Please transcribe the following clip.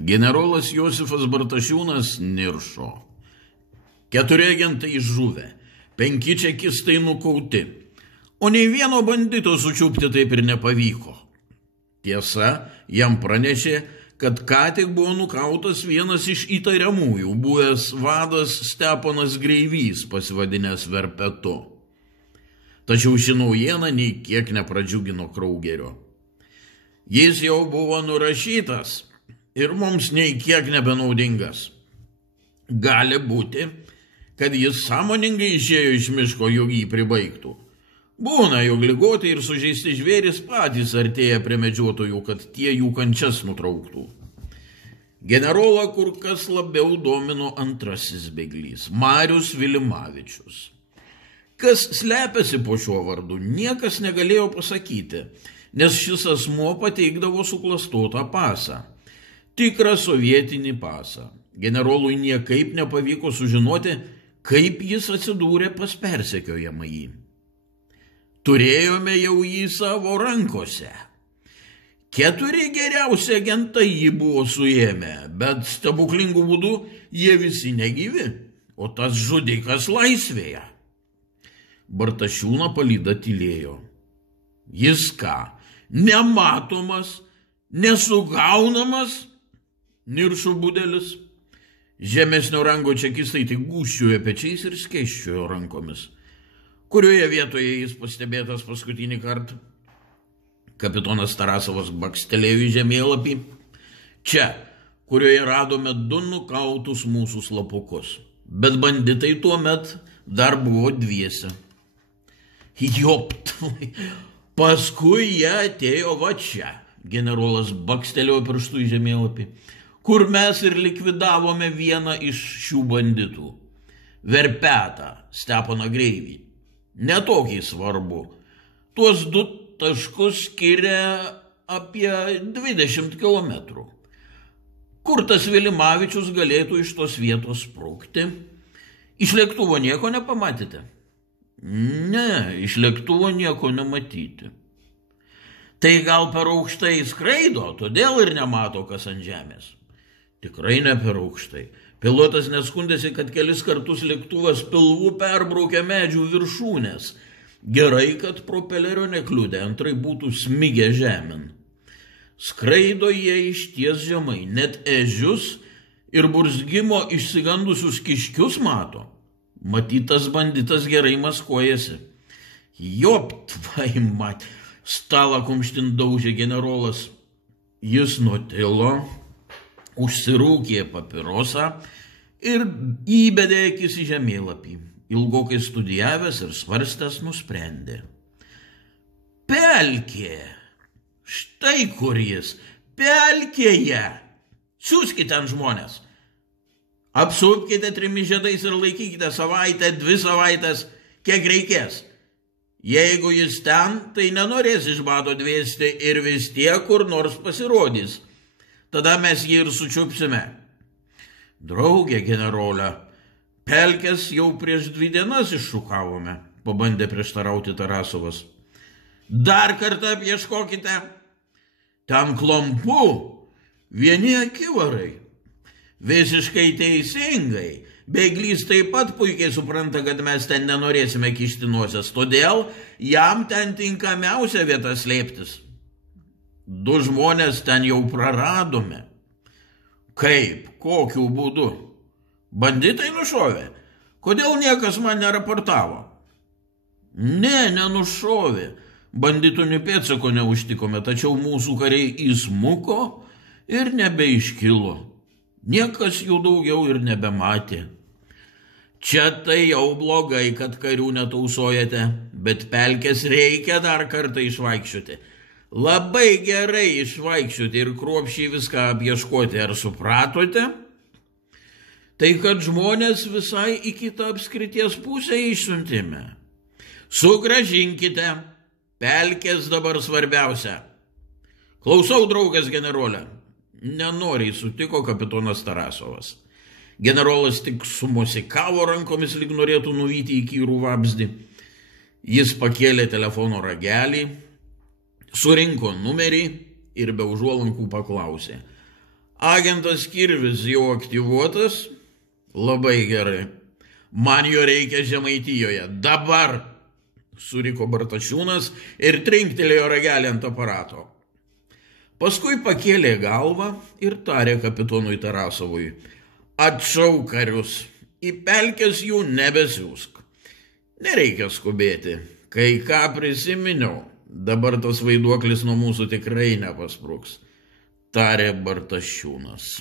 Generolas Josifas Bartašiūnas niršo. 4 agentai žuvę, 5 čekistai nukauti, o nei vieno bandito sučiupti taip ir nepavyko. Tiesa, jam pranešė, kad ką tik buvo nukautas vienas iš įtariamųjų, buvęs vadas Steponas Greivys, pasivadinęs Verpetu. Tačiau ši naujiena nei kiek nepradžiugino Kraugerio. Jis jau buvo nurašytas ir mums nei kiek nebenaudingas. Gali būti, kad jis sąmoningai išėjo iš miško, jog jį pribaigtų. Būna, jog ligoti ir sužeisti žvėris patys artėja prie medžiotojų, kad tie jų kančias nutrauktų. Generolą kur kas labiau domino antrasis bėglys – Marius Vilimavičius. Kas slepiasi po šiuo vardu, niekas negalėjo pasakyti, nes šis asmuo pateikdavo suklastotą pasą. Tikrą sovietinį pasą. Generolui niekaip nepavyko sužinoti, kaip jis atsidūrė pas persekiojamąjį. Turėjome jau jį savo rankose. 4 geriausi agentai jį buvo suėmę, bet stebuklingų būdų jie visi negyvi, o tas žudikas laisvėje. Bartašiūno palyda tylėjo. Jis ką, nematomas, nesugaunamas? Niršo budelis. Žemesnio rango čekistai tik gūžčiojo pečiais ir skėsčiojo rankomis. Kurioje vietoje jis pastebėtas paskutinį kartą? Kapitonas Tarasovas bakstelėjo į žemėlapį. Čia, kurioje radome 2 nukautus mūsų slapukus. Bet banditai tuomet dar buvo 2. Jopt, paskui jie atėjo va čia. Generolas bakstelėjo pirštų į žemėlapį, kur mes ir likvidavome vieną iš šių banditų. Verpetą, Steponą Greivį. Netokį svarbu. Tuos 2 taškus skiria apie 20 kilometrų. Kur tas Vilimavičius galėtų iš tos vietos sprukti? Iš lėktuvo nieko nepamatėte? Ne, iš lėktuvo nieko nematyti. Tai gal per aukštai skraido, todėl ir nemato, kas ant žemės. Tikrai ne per aukštai. Pilotas neskundėsi, kad kelis kartus lėktuvas pilvu perbraukė medžių viršūnės. Gerai, kad propelerio nekliudė, antrai būtų smigę žemėn. Skraido jie išties žemai, net ežius ir burzgimo išsigandusius kiškius mato. Matytas banditas gerai maskuojasi. Jopt, vaimat, stalą kumštin daužė generolas. Jis nutilo, užsirūkė papirosą ir įbedė akis į žemėlapį. Ilgokai studijavęs ir svarstęs nusprendė. Pelkė! Štai kur jis! Pelkėje! Siųskite ant žmonės! Apsupkite 3 žiedais ir laikykite savaitę, 2 savaitės, kiek reikės. Jeigu jis ten, tai nenorės iš bado dvėsti ir vis tiek kur nors pasirodys. Tada mes jį ir sučiupsime. Draugė generolė, pelkės jau prieš 2 dienas iššukavome, pabandė prieštarauti Tarasovas. Dar kartą apieškokite. Ten klampu, vieni akivarai. Visiškai teisingai. Bėglys taip pat puikiai supranta, kad mes ten nenorėsime kišti nosies, todėl jam ten tinkamiausia vieta slėptis. 2 žmonės ten jau praradome. Kaip? Kokiu būdu? Banditai nušovė? Kodėl niekas man neraportavo? Ne, nenušovė. Banditų nė pėdsako neužtikome, tačiau mūsų kariai įsmuko ir nebeiškilo. Niekas jų daugiau ir nebematė. Čia tai jau blogai, kad karių netausojate, bet pelkės reikia dar kartą išvaikščioti. Labai gerai išvaikščioti ir kruopščiai viską apieškoti. Ar supratote? Tai kad žmonės visai į kitą apskrities pusę išsiuntėme. Sugrąžinkite. Pelkės dabar svarbiausia. Klausau, draugas generolė. Nenoriai sutiko kapitonas Tarasovas. Generolas tik sumosikavo rankomis, lyg norėtų nuvyti į kyrų vabzdį. Jis pakėlė telefono ragelį, surinko numerį ir be užuolankų paklausė. Agentas Kirvis jau aktyvuotas? Labai gerai. Man jo reikia Žemaitijoje. Dabar! Suriko Bartašiūnas ir trinktelėjo ragelį ant aparato. Paskui pakėlė galvą ir tarė kapitonui Tarasovui. Atšauk karius, į pelkes jų nebesiųsk. Nereikia skubėti, kai ką prisiminiau, dabar tas vaiduoklis nuo mūsų tikrai nepaspruks, tarė Bartašiūnas.